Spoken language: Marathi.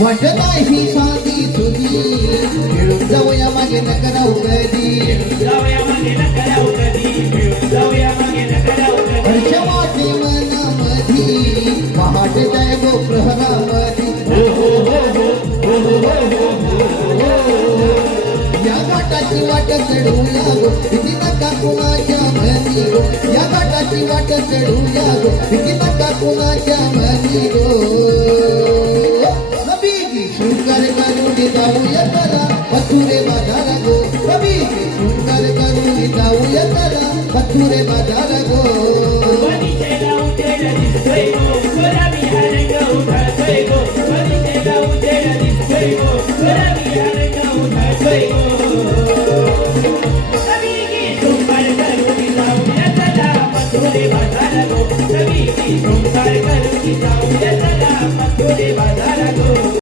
वाट नाही साधी तुझी मिळून जाऊया मागे न करावं कधी हरच्या वाटे मनामधी पहाट जाय गो प्रहरामधी या घाटाची वाट चढूया गो किती नका कुणाच्या मनी गो या घाटाची वाट चढूया गो किती नका कुणाच्या मनी गो